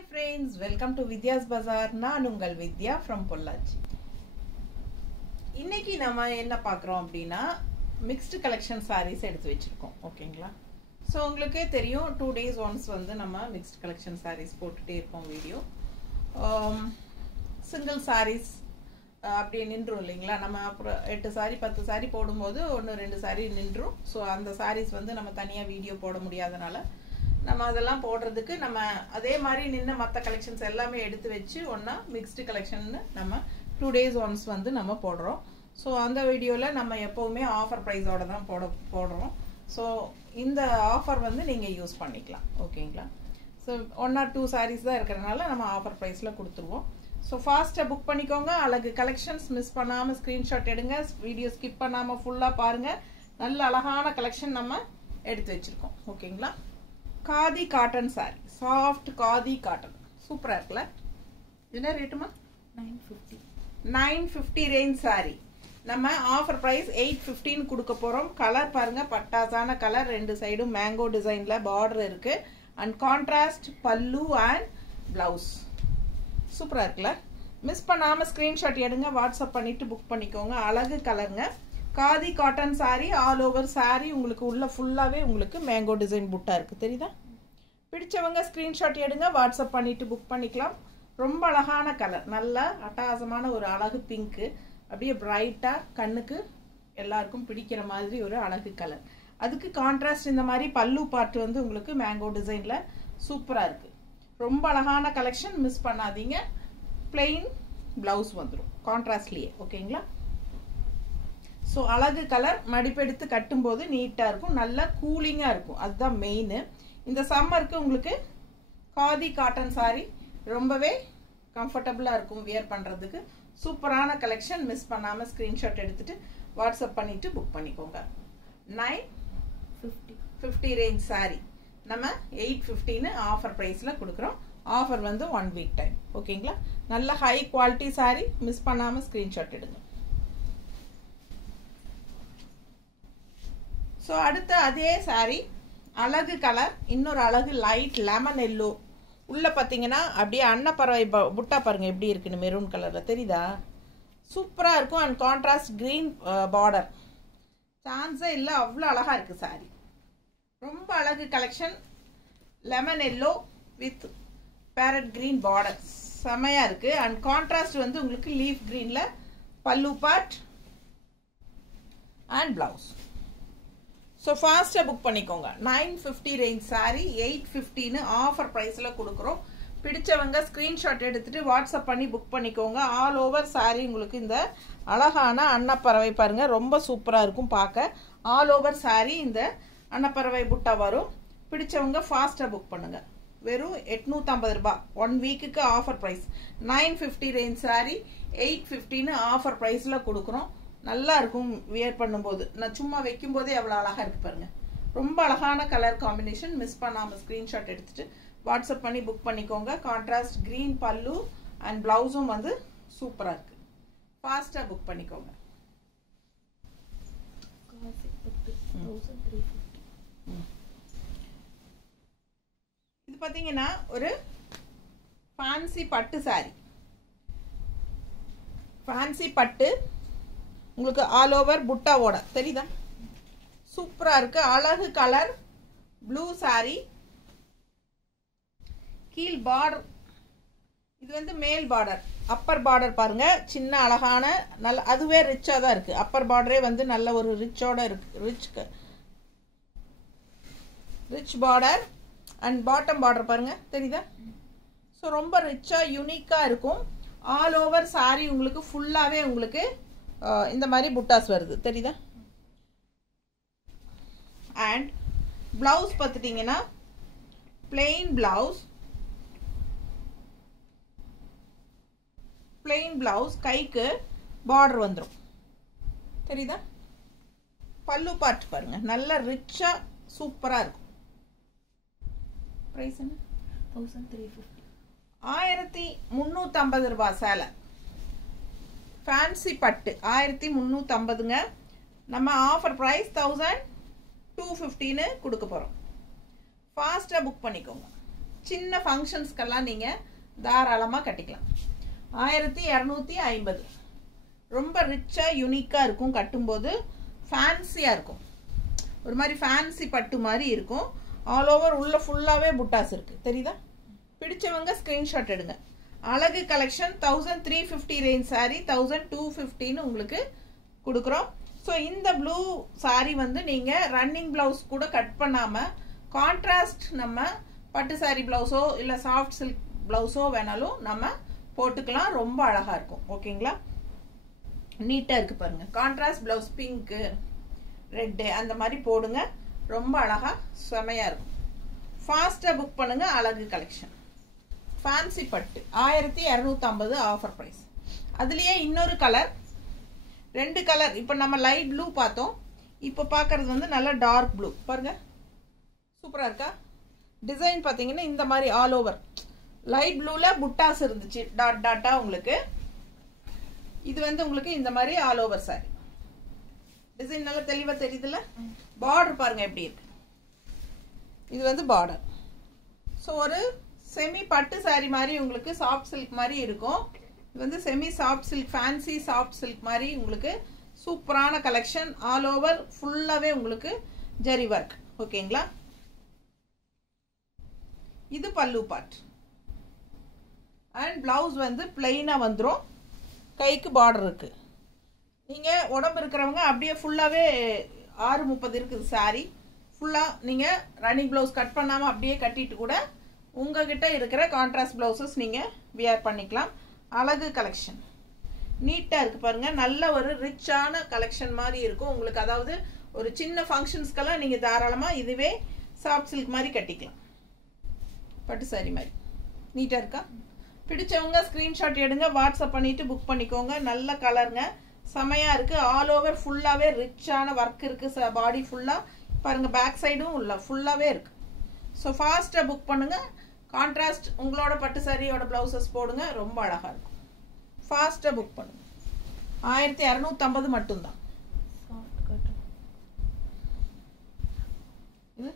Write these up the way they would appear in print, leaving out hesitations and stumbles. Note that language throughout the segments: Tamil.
Hi friends, welcome to Vidya's Bazaar. நான் உங்கள் வித்யா from பொள்ளாச்சி. இன்னைக்கு நாம என்ன பார்க்கறோம் அப்படினா mixed collection sarees எடுத்து வச்சிருக்கோம். ஓகேங்களா? சோ உங்களுக்கு தெரியும் 2 days once வந்து நம்ம mixed collection sarees போட்டுட்டே இருப்போம் வீடியோ. single sarees அப்படியே நின்றும் இல்லைங்களா? நம்ம அப்புறம் 8 சாரி 10 சாரி போடும்போது 1-2 சாரி நின்றும். சோ அந்த sarees வந்து நம்ம தனியா வீடியோ போட முடியாதனால நம்ம அதெல்லாம் போடுறதுக்கு நம்ம அதே மாதிரி நின்ன மத்த கலெக்ஷன்ஸ் எல்லாமே எடுத்து வச்சு ஒண்ணா மிக்ஸ்டு கலெக்ஷன் நம்ம 2 days once வந்து நம்ம போடுறோம். சோ அந்த வீடியோல நம்ம எப்பவுமே ஆஃபர் பிரைஸோட தான் போடுறோம். சோ இந்த ஆஃபர் வந்து நீங்க யூஸ் பண்ணிக்கலாம். ஓகேங்களா? சோ 1 or 2 sarees தான் இருக்கறனால நம்ம ஆஃபர் பிரைஸ்ல கொடுத்துருவோம். சோ ஃபாஸ்டா புக் பண்ணிக்கோங்க. அழகு கலெக்ஷன்ஸ் மிஸ் பண்ணாம ஸ்கிரீன்ஷாட் எடுங்க. வீடியோ ஸ்கிப் பண்ணாம ஃபுல்லா பாருங்க. நல்ல அழகான கலெக்ஷன் நம்ம எடுத்து வச்சிருக்கோம். ஓகேங்களா? Khadi cotton saree, soft khadi cotton சூப்பரா இருக்குல? என்ன ரேட்டுமா? 950 ரேஞ்ச் saree. நம்ம ஆஃபர் பிரைஸ் 815 கொடுக்க போறோம். கலர் பாருங்க, பட்டாசான கலர், ரெண்டு சைடும் மேங்கோ டிசைன்ல பார்டர் இருக்கு and contrast பல்லு and blouse. சூப்பரா இருக்குல? மிஸ் பண்ணாம ஸ்கிரீன்ஷாட் எடுங்க, வாட்ஸ்அப் பண்ணிட்டு புக் பண்ணிக்கோங்க. அழகு கலருங்க. Khadi cotton saree, all over saree உங்களுக்கு உள்ள ஃபுல்லாவே உங்களுக்கு மேங்கோ டிசைன் புட்டா இருக்கு. தெரியுதா? பிடிச்சவங்க ஸ்கிரீன்ஷாட் எடுங்க, வாட்ஸ்அப் பண்ணிட்டு புக் பண்ணிக்கலாம். ரொம்ப அழகான கலர், நல்ல அட்டகாசமான ஒரு அழகு பிங்க், அப்படியே பிரைட்டா கண்ணுக்கு எல்லாருக்கும் பிடிக்கிற மாதிரி ஒரு அழகு கலர். அதுக்கு கான்ட்ராஸ்ட் இந்த மாதிரி பல்லு பார்ட் வந்து உங்களுக்கு மேங்கோ டிசைன்ல சூப்பரா இருக்கு. ரொம்ப அழகான கலெக்ஷன், மிஸ் பண்ணாதீங்க. plain பிளவுஸ் வந்துடும் கான்ட்ராஸ்ட்லயே. ஓகேங்களா? சோ அழகு கலர், மடிப்பெடுத்து கட்டும்போது நீட்டா இருக்கும், நல்லா கூலிங்கா இருக்கும். அதுதான் மெயின். இந்த சம்மருக்கு உங்களுக்கு காதி காட்டன் saree ரொம்பவே கம்ஃபர்டபுளா இருக்கும் வியர் பண்றதுக்கு. சூப்பரான கலெக்ஷன், மிஸ் பண்ணாம ஸ்கிரீன்ஷாட் எடுத்துட்டு வாட்ஸ்அப் பண்ணிட்டு புக் பண்ணிக்கோங்க. 950 ரேஞ்ச் saree நம்ம 815 ஆஃபர் பிரைஸ்ல கொடுக்குறோம். ஆஃபர் வந்து 1 week டைம். ஓகேங்களா? நல்ல ஹை குவாலிட்டி saree, மிஸ் பண்ணாம ஸ்கிரீன்ஷாட் எடுங்க. சோ அடுத்து அதே saree, அழகு கலர், இன்னொரு அழகு லைட் லெமன் எல்லோ. உள்ள பாத்தீங்கன்னா அப்படியே அன்னப்பறவை புட்டா பாருங்க எப்படி இருக்குன்னு, மெரூன் கலர்ல தெரியுதா? சூப்பரா இருக்கும். அண்ட் கான்ட்ராஸ்ட் கிரீன் பார்டர், சான்ஸே இல்ல, அவ்வளவு அழகா இருக்கு saree. ரொம்ப அழகு collection. Lemon yellow with farad green border செமையா இருக்கு. அண்ட் கான்ட்ராஸ்ட் வந்து உங்களுக்கு லீஃப் கிரீன்ல பல்லு பார்ட் அண்ட் பிளவுஸ். ஸோ ஃபாஸ்ட்டாக புக் பண்ணிக்கோங்க. 950 ரேஞ்ச் saree 815 ஆஃபர் ப்ரைஸில் கொடுக்குறோம். பிடிச்சவங்க ஸ்க்ரீன்ஷாட் எடுத்துகிட்டு வாட்ஸ்அப் பண்ணி புக் பண்ணிக்கோங்க. ஆல் ஓவர் saree உங்களுக்கு இந்த அழகான அன்னப்பறவை பாருங்க, ரொம்ப சூப்பராக இருக்கும் பார்க்க. ஆல் ஓவர் saree இந்த அன்னப்பறவை புட்டா வரும். பிடிச்சவங்க ஃபாஸ்ட்டாக புக் பண்ணுங்க. வெறும் 850 ரூபாய் 1 வீக்குக்கு offer price. 950 range saree 815 offer ப்ரைஸில் கொடுக்குறோம். நல்லா இருக்கும் வியர் பண்ணும்போது. நான் சும்மா வைக்கும் போதே எவ்வளவு அழகா இருக்கு பாருங்க. ரொம்ப அழகான கலர் காம்பினேஷன், மிஸ் பண்ணாம ஸ்கிரீன்ஷாட் எடுத்துட்டு வாட்ஸ்அப் பண்ணி புக் பண்ணிக்கோங்க. கான்ட்ராஸ்ட் கிரீன் பல்லு அண்ட் பிளவுஸும் வந்து சூப்பரா இருக்கு. ஃபாஸ்டா புக் பண்ணிக்கோங்க. இது பாத்தீங்கன்னா ஒரு ஃபேன்சி பட்டு saree. ஃபேன்சி பட்டு உங்களுக்கு ஆல் ஓவர் புட்டாவோட தெரியுதா? சூப்பரா இருக்கு. அழகு கலர் ப்ளூ saree, கீழ் பார்டர், இது வந்து மேல் பார்டர். அப்பர் பார்டர் பாருங்க, சின்ன அழகான நல்ல, அதுவே ரிச்சா தான் இருக்கு. அப்பர் பார்டரே வந்து நல்ல ஒரு ரிச்சோட இருக்கு. Rich border and bottom border பாருங்க, தெரியுதா? ஸோ ரொம்ப ரிச்சா யூனிக்கா இருக்கும். ஆல் ஓவர் saree உங்களுக்கு ஃபுல்லாவே உங்களுக்கு இந்த மாதிரி புட்டாஸ் வருது, தெரியுதா? அண்ட் பிளவுஸ் பார்த்துட்டீங்கன்னா பிளெயின் பிளவுஸ், கைக்கு பார்டர் வந்துடும், தெரியுதா? பல்லு பார்ட் பாருங்க, நல்ல ரிச்சா சூப்பரா இருக்கும். பிரைஸ் என்ன? 1350 ரூபாய் சேலை. ஃபேன்சி பட்டு 1350ங்க. நம்ம ஆஃபர் பிரைஸ் 1215 கொடுக்க போறோம். ஃபாஸ்டா புக் பண்ணிக்கோங்க. சின்ன ஃபங்க்ஷன்ஸ்க்கெல்லாம் நீங்கள் தாராளமாக கட்டிக்கலாம். 1250. ரொம்ப ரிச்சாக யூனிக்காக இருக்கும். கட்டும்போது ஃபேன்சியாக இருக்கும். ஒரு மாதிரி ஃபேன்சி பட்டு மாதிரி இருக்கும். ஆல் ஓவர் உள்ள ஃபுல்லாகவே புட்டாஸ் இருக்குது. தெரியுதா? பிடிச்சவங்க ஸ்க்ரீன்ஷாட் எடுங்க. அழகு கலெக்ஷன் 1350 ரேஞ்ச் சாரீ 1250ன்னு உங்களுக்கு கொடுக்குறோம். ஸோ இந்த ப்ளூ சாரீ வந்து நீங்கள் ரன்னிங் ப்ளவுஸ் கூட கட் பண்ணாமல் கான்ட்ராஸ்ட் நம்ம பட்டு சாரீ ப்ளவுஸோ இல்லை சாஃப்ட் சில்க் ப்ளவுஸோ வேணாலும் நம்ம போட்டுக்கலாம். ரொம்ப அழகாக இருக்கும். ஓகேங்களா? நீட்டாக இருக்குது பாருங்கள். கான்ட்ராஸ்ட் ப்ளவுஸ் பிங்க்கு ரெட்டு அந்த மாதிரி போடுங்க. ரொம்ப அழகாக செமையாக இருக்கும். ஃபாஸ்ட்டாக புக் பண்ணுங்கள். அழகு கலெக்ஷன் ஃபேன்சி பட்டு 1250 ஆஃபர் ப்ரைஸ். அதுலேயே இன்னொரு கலர், 2 கலர். இப்போ நம்ம லைட் ப்ளூ பார்த்தோம். இப்போ பார்க்குறது வந்து நல்லா டார்க் ப்ளூ. பாருங்கள், சூப்பராக இருக்கா? டிசைன் பார்த்தீங்கன்னா இந்த மாதிரி ஆல் ஓவர் லைட் ப்ளூவில் புட்டாஸ் இருந்துச்சு டாட் டாட்டாக உங்களுக்கு. இது வந்து உங்களுக்கு இந்த மாதிரி ஆல் ஓவர் சாரி. டிசைன் நல்லா தெளிவாக தெரியுதுல்ல? பார்டர் பாருங்கள் எப்படி இருக்கு. இது வந்து பார்டர். ஸோ ஒரு செமி பட்டு சாரி மாதிரி உங்களுக்கு சாஃப்ட் சில்க் மாதிரி இருக்கும். இது வந்து semi soft silk, fancy soft silk மாதிரி உங்களுக்கு சூப்பரான கலெக்ஷன். ஆல் ஓவர் ஃபுல்லாகவே உங்களுக்கு ஜரி ஒர்க். ஓகேங்களா? இது பல்லு பார்ட். அண்ட் பிளவுஸ் வந்து பிளெயினாக வந்துடும். கைக்கு பார்டர் இருக்குது. நீங்கள் உடம்பு இருக்கிறவங்க அப்படியே ஃபுல்லாகவே 630 இருக்குது சாரி. ஃபுல்லாக நீங்கள் ரன்னிங் ப்ளவுஸ் கட் பண்ணாமல் அப்படியே கட்டிட்டு கூட உங்ககிட்ட இருக்கிற கான்ட்ராஸ்ட் ப்ளவுசஸ் நீங்கள் வியர் பண்ணிக்கலாம். அழகு கலெக்ஷன் நீட்டாக இருக்குது பாருங்கள். நல்ல ஒரு ரிச்சான கலெக்ஷன் மாதிரி இருக்கும் உங்களுக்கு. அதாவது ஒரு சின்ன ஃபங்க்ஷன்ஸ்க்கெல்லாம் நீங்கள் தாராளமாக இதுவே சாஃப்ட் சில்க் மாதிரி கட்டிக்கலாம். பட்டு சாரி மாதிரி நீட்டாக இருக்கா? பிடிச்சவங்க ஸ்க்ரீன்ஷாட் எடுங்க. வாட்ஸ்அப் பண்ணிவிட்டு புக் பண்ணிக்கோங்க. நல்ல கலருங்க, செமையாக இருக்குது. ஆல் ஓவர் ஃபுல்லாகவே ரிச்சான ஒர்க் இருக்குது. பாடி ஃபுல்லாக பாருங்கள், பேக் சைடும் உள்ள ஃபுல்லாகவே இருக்குது. ஸோ ஃபாஸ்ட்டாக புக் பண்ணுங்கள். கான்ட்ராஸ்ட் உங்களோட பட்டு சாரியோட ப்ளவுசஸ் போடுங்க. ரொம்ப அழகாக இருக்கும். ஃபாஸ்ட்டாக புக் பண்ணுங்கள். 1250 மட்டும்தான். இது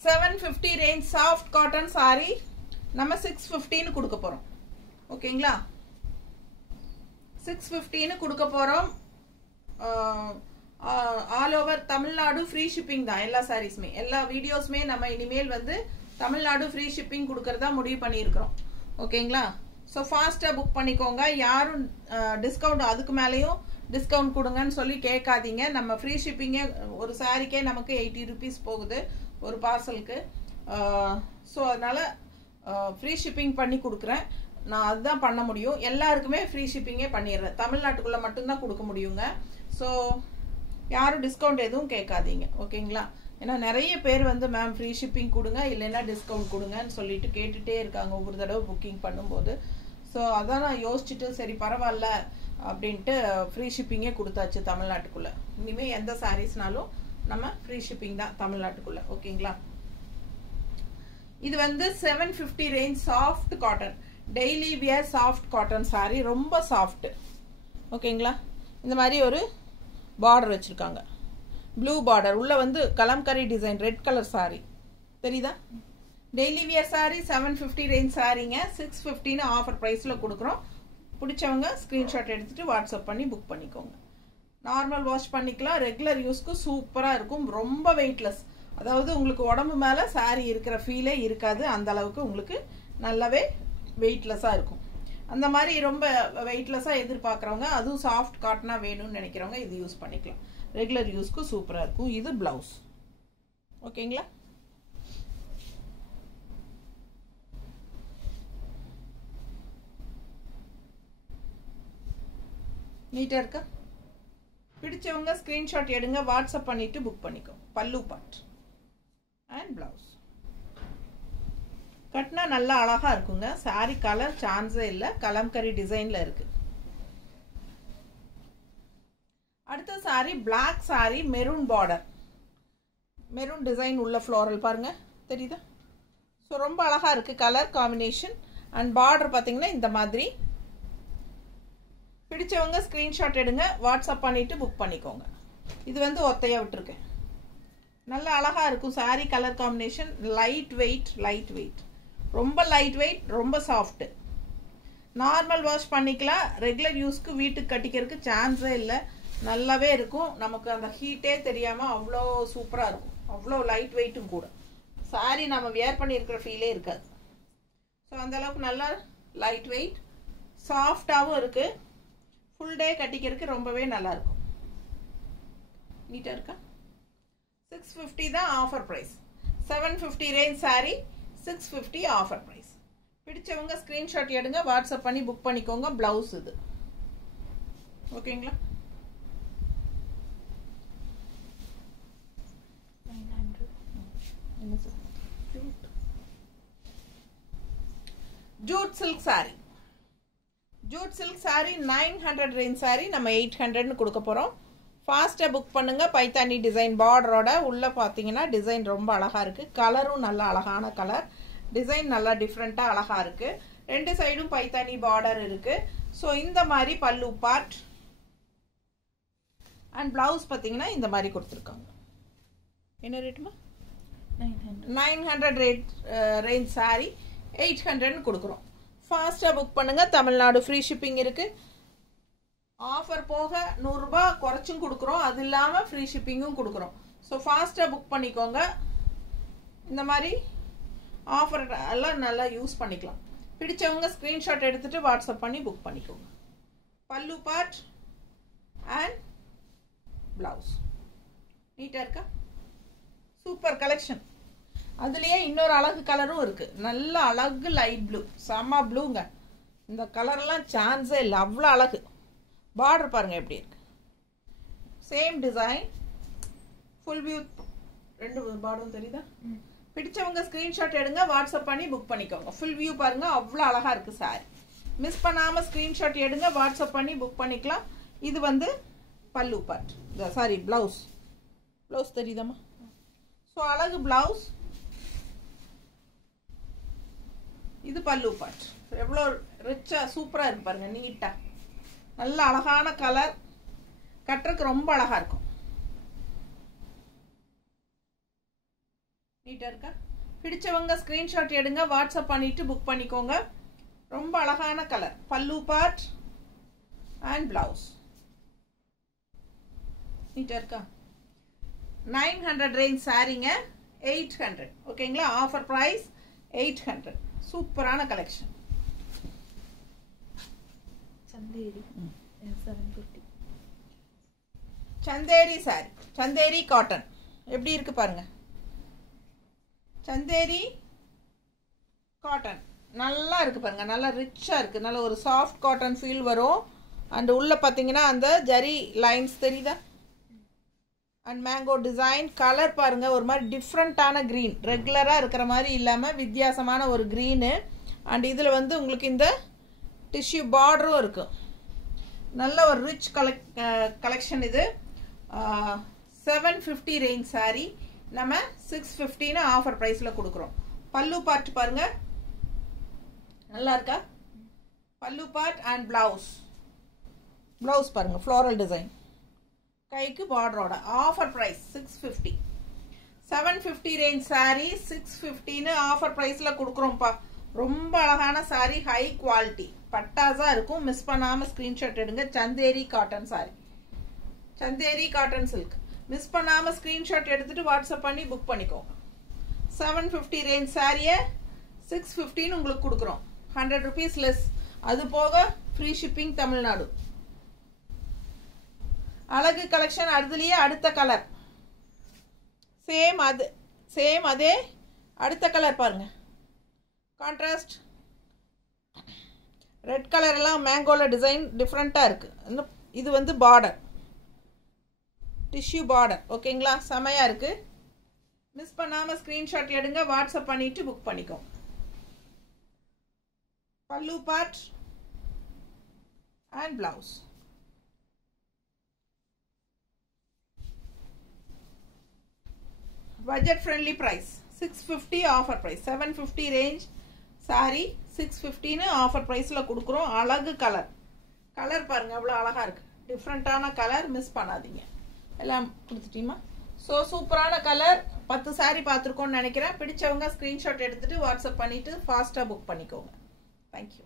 750 ரேஞ்ச் சாஃப்ட் காட்டன் சாரி நம்ம 650ன்னு கொடுக்க போகிறோம். ஓகேங்களா? 650ன்னு கொடுக்க போகிறோம். All over Tamil Nadu free shipping தான். எல்லா சாரீஸுமே, எல்லா வீடியோஸுமே நம்ம இனிமேல் வந்து தமிழ்நாடு ஃப்ரீ ஷிப்பிங் கொடுக்கறதா முடிவு பண்ணியிருக்கிறோம். ஓகேங்களா? ஸோ ஃபாஸ்ட்டாக புக் பண்ணிக்கோங்க. யாரும் டிஸ்கவுண்ட் அதுக்கு மேலேயும் டிஸ்கவுண்ட் கொடுங்கன்னு சொல்லி கேட்காதீங்க. நம்ம ஃப்ரீ ஷிப்பிங்கே ஒரு சாரிக்கே நமக்கு 80 rupees போகுது ஒரு பார்சலுக்கு. ஸோ அதனால் ஃப்ரீ ஷிப்பிங் பண்ணி கொடுக்குறேன். நான் அதுதான் பண்ண முடியும். எல்லாருக்குமே ஃப்ரீ ஷிப்பிங்கே பண்ணிடுறேன். தமிழ்நாட்டுக்குள்ளே மட்டும்தான் கொடுக்க முடியுங்க. ஸோ யாரும் டிஸ்கவுண்ட் எதுவும் கேட்காதீங்க. ஓகேங்களா? ஏன்னா நிறைய பேர் வந்து மேம் ஃப்ரீ ஷிப்பிங் கொடுங்க இல்லைன்னா டிஸ்கவுண்ட் கொடுங்கன்னு சொல்லிட்டு கேட்டுகிட்டே இருக்காங்க ஒவ்வொரு தடவை புக்கிங் பண்ணும்போது. ஸோ அதான் நான் யோசிச்சுட்டு சரி பரவாயில்ல அப்படின்ட்டு ஃப்ரீ ஷிப்பிங்கே கொடுத்தாச்சு தமிழ்நாட்டுக்குள்ளே. இனிமேல் எந்த சாரீஸ்னாலும் நம்ம ஃப்ரீ ஷிப்பிங் தான் தமிழ்நாட்டுக்குள்ளே. ஓகேங்களா? இது வந்து 750 range soft cotton daily wear soft cotton sorry. ரொம்ப சாஃப்ட். ஓகேங்களா? இந்த மாதிரி ஒரு பார்டர் வச்சுருக்காங்க. ப்ளூ பார்டர் உள்ள வந்து kalamkari design red colour sorry. தெரியுதா? டெய்லி வியர் சாரி 750 ரேஞ்ச் சாரிங்க. 650ன்னு ஆஃபர் ப்ரைஸில் கொடுக்குறோம். பிடிச்சவங்க ஸ்க்ரீன்ஷாட் எடுத்துகிட்டு வாட்ஸ்அப் பண்ணி புக் பண்ணிக்கோங்க. நார்மல் வாஷ் பண்ணிக்கலாம். ரெகுலர் யூஸ்க்கு சூப்பராக இருக்கும். ரொம்ப வெயிட்லெஸ். அதாவது உங்களுக்கு உடம்பு மேலே சாரி இருக்கிற ஃபீலே இருக்காது. அந்த அளவுக்கு உங்களுக்கு நல்லாவே வெயிட்லெஸ்ஸாக இருக்கும். அந்த மாதிரி ரொம்ப வெயிட்லெஸ்ஸாக எதிர்பார்க்குறவங்க, அதுவும் சாஃப்ட் காட்டனாக வேணும்னு நினைக்கிறவங்க இது யூஸ் பண்ணிக்கலாம். ரெகுலர் யூஸ்க்கு சூப்பராக இருக்கும். இது ப்ளவுஸ். ஓகேங்களா? நீட்டாக இருக்கா? பிடிச்சவங்க ஸ்க்ரீன்ஷாட் எடுங்க. வாட்ஸ்அப் பண்ணிவிட்டு புக் பண்ணிக்கோ. பல்லு பார்ட் அண்ட் ப்ளவுஸ் கட்டினா நல்லா அழகாக இருக்குங்க. சாரி கலர் சான்ஸே இல்லை. கலம்கரி டிசைனில் இருக்குது. அடுத்த sari black sari, maroon border, maroon design உள்ள ஃப்ளோரல் பாருங்கள். தெரியுதா? ஸோ ரொம்ப அழகாக இருக்குது கலர் காம்பினேஷன். அண்ட் பார்டர் பார்த்தீங்கன்னா இந்த மாதிரி. பிடிச்சவங்க ஸ்க்ரீன்ஷாட் எடுங்க. வாட்ஸ்அப் பண்ணிவிட்டு புக் பண்ணிக்கோங்க. இது வந்து ஒத்தையாக விட்டுருக்கேன். நல்ல அழகா இருக்கும் saree colour combination. Light weight, ரொம்ப லைட் வெயிட், ரொம்ப சாஃப்ட். நார்மல் வாஷ் பண்ணிக்கலாம். ரெகுலர் யூஸ்க்கு வீட்டுக்கு கட்டிக்கிறதுக்கு சான்ஸே இல்லை. நல்லாவே இருக்கும். நமக்கு அந்த ஹீட்டே தெரியாமல் அவ்வளோ சூப்பராக இருக்கும். அவ்வளோ லைட் வெயிட்டும் கூட. saree நம்ம வியர் பண்ணியிருக்கிற ஃபீலே இருக்காது. ஸோ அந்தளவுக்கு நல்லா லைட் வெயிட், சாஃப்டாகவும் இருக்குது. ஃபுல் டே கட்டிக்கிறதுக்கு ரொம்பவே நல்லாயிருக்கும். நீட்டாக இருக்கா? 650 தான் offer price. 750 range saree, 650 offer price. பிடிச்சவங்க ஸ்க்ரீன்ஷாட் எடுங்க, வாட்ஸ்அப் பண்ணி புக் பண்ணிக்கோங்க. ப்ளவுஸ் இது ஓகேங்களா? Jute silk saree. Jute silk saree 900 range saree நம்ம 800ன்னு கொடுக்க போகிறோம். ஃபாஸ்ட்டாக புக் பண்ணுங்கள். பைத்தானி டிசைன் பார்டரோட உள்ளே பார்த்தீங்கன்னா டிசைன் ரொம்ப அழகாக இருக்குது. கலரும் நல்ல அழகான கலர். டிசைன் நல்லா டிஃப்ரெண்ட்டாக அழகாக இருக்குது. ரெண்டு சைடும் பைத்தானி பார்டர் இருக்குது. ஸோ இந்த மாதிரி பல்லு பார்ட் அண்ட் ப்ளவுஸ் பார்த்தீங்கன்னா இந்த மாதிரி கொடுத்துருக்காங்க. என்ன ரேட்டுமா? 900 ரேஞ்ச் saree 800ன்னு கொடுக்குறோம். ஃபாஸ்ட்டாக புக் பண்ணுங்கள். தமிழ்நாடு ஃப்ரீ ஷிப்பிங் இருக்குது. ஆஃபர் போக 100 ரூபாய் குறைச்சும் கொடுக்குறோம். அது இல்லாமல் ஃப்ரீ ஷிப்பிங்கும் கொடுக்குறோம். ஸோ ஃபாஸ்ட்டாக புக் பண்ணிக்கோங்க. இந்த மாதிரி ஆஃபர் எல்லாம் நல்லா யூஸ் பண்ணிக்கலாம். பிடிச்சவங்க ஸ்க்ரீன்ஷாட் எடுத்துகிட்டு வாட்ஸ்அப் பண்ணி புக் பண்ணிக்கோங்க. பல்லு பார்ட் அண்ட் ப்ளவுஸ் நீட்டாக இருக்கா? Super collection. அதுலேயே இன்னொரு அழகு கலரும் இருக்குது. நல்ல அழகு லைட் ப்ளூ, செம்ம ப்ளூங்க. இந்த கலர்லாம் சான்ஸே இல்லை, அவ்வளோ அழகு. பார்டர் பாருங்கள் எப்படி இருக்கு. சேம் டிசைன், ஃபுல் வியூ, ரெண்டு பார்டரும் தெரியுதா? பிடிச்சவங்க ஸ்க்ரீன்ஷாட் எடுங்க, வாட்ஸ்அப் பண்ணி புக் பண்ணிக்கோங்க. ஃபுல் வியூ பாருங்கள், அவ்வளோ அழகாக இருக்குது சாரி. மிஸ் பண்ணாமல் ஸ்க்ரீன்ஷாட் எடுங்க, வாட்ஸ்அப் பண்ணி புக் பண்ணிக்கலாம். இது வந்து pallu part, sari blouse. Blouse தெரியுதாம்மா? ஸோ அழகு ப்ளவுஸ். இது பல்லு பார்ட். எவ்வளோ ரிச்சாக சூப்பராக இருக்கு பாருங்கள், நீட்டாக நல்ல அழகான கலர். கட்டுறதுக்கு ரொம்ப அழகாக இருக்கும். நீட்டாக இருக்கா? பிடிச்சவங்க ஸ்க்ரீன்ஷாட் எடுங்க, வாட்ஸ்அப் பண்ணிவிட்டு புக் பண்ணிக்கோங்க. ரொம்ப அழகான கலர். பல்லு பார்ட் அண்ட் ப்ளவுஸ். நீட்டாக இருக்கா? 900 ரேஞ்ச் சாரீங்க, 800 ஓகேங்களா? Offer price 800. சூப்பரான கலெக்ஷன். சந்தேரி 750. சந்தேரி சாரி, சந்தேரி காட்டன் எப்படி இருக்கு பாருங்க. சந்தேரி காட்டன் நல்லா இருக்கு பாருங்க, நல்லா ரிச்சா இருக்கு. நல்ல ஒரு சாஃப்ட் காட்டன் ஃபீல் வரும். அண்ட் உள்ள பார்த்தீங்கன்னா அந்த ஜரி லைன்ஸ் தெரியுதா? And mango design. கலர் பாருங்க, ஒரு மாதிரி டிஃப்ரெண்ட்டான க்ரீன், ரெகுலராக இருக்கிற மாதிரி இல்லாமல் வித்தியாசமான ஒரு க்ரீனு. அண்ட் இதில் வந்து உங்களுக்கு இந்த டிஷ்யூ பார்டரும் இருக்கும். நல்ல ஒரு ரிச் கலெக்ஷன் இது. 750 ரேஞ்ச் சாரி நம்ம 650ன்னு ஆஃபர் ப்ரைஸில் கொடுக்குறோம். பல்லு பார்ட் பாருங்க, நல்லா இருக்கா? Pallu part and blouse. Blouse பாருங்க, ஃப்ளோரல் டிசைன், கைக்கு பார்டரோட. Offer price 650. 750 ரேஞ்ச் சாரி 650ன்னு ஆஃபர் ப்ரைஸில் கொடுக்குறோம்ப்பா. ரொம்ப அழகான சாரி, ஹை குவாலிட்டி, பட்டாஸாக இருக்கும். மிஸ் பண்ணாமல் ஸ்க்ரீன்ஷாட் எடுங்க. Chanderi cotton sorry, Chanderi cotton silk. Miss பண்ணாமல் ஸ்க்ரீன்ஷாட் எடுத்துகிட்டு வாட்ஸ்அப் பண்ணி புக் பண்ணிக்கோங்க. 750 ரேஞ்ச் சாரியை 650ன்னு உங்களுக்கு கொடுக்குறோம். 100 rupees லெஸ். அது போக ஃப்ரீ ஷிப்பிங் தமிழ்நாடு. அழகு கலெக்ஷன். அதுலேயே அடுத்த கலர் சேம் அதே அடுத்த கலர் பாருங்க. கான்ட்ராஸ்ட் ரெட் கலர் எல்லாம் மேங்கோவில் டிசைன் டிஃப்ரெண்ட்டாக இருக்குது. இது வந்து பார்டர், டிஷ்யூ பார்டர் ஓகேங்களா? செமையாக இருக்குது. மிஸ் பண்ணாமல் ஸ்க்ரீன்ஷாட் எடுங்க, வாட்ஸ்அப் பண்ணிவிட்டு புக் பண்ணிக்கோங்க. Pallu part and blouse. Budget friendly price 650 offer price. 750 range sari 650ன்னு ஆஃபர் ப்ரைஸில் கொடுக்குறோம். அழகு கலர். கலர் பாருங்கள், அவ்வளோ அழகாக இருக்குது. டிஃப்ரெண்ட்டான கலர். மிஸ் பண்ணாதீங்க. எல்லாம் கொடுத்துட்டீமா? ஸோ சூப்பரான கலர் 10 saree பார்த்துருக்கோன்னு நினைக்கிறேன். பிடிச்சவங்க ஸ்க்ரீன்ஷாட் எடுத்துட்டு வாட்ஸ்அப் பண்ணிட்டு ஃபாஸ்ட்டாக புக் பண்ணிக்கோங்க. தேங்க்யூ.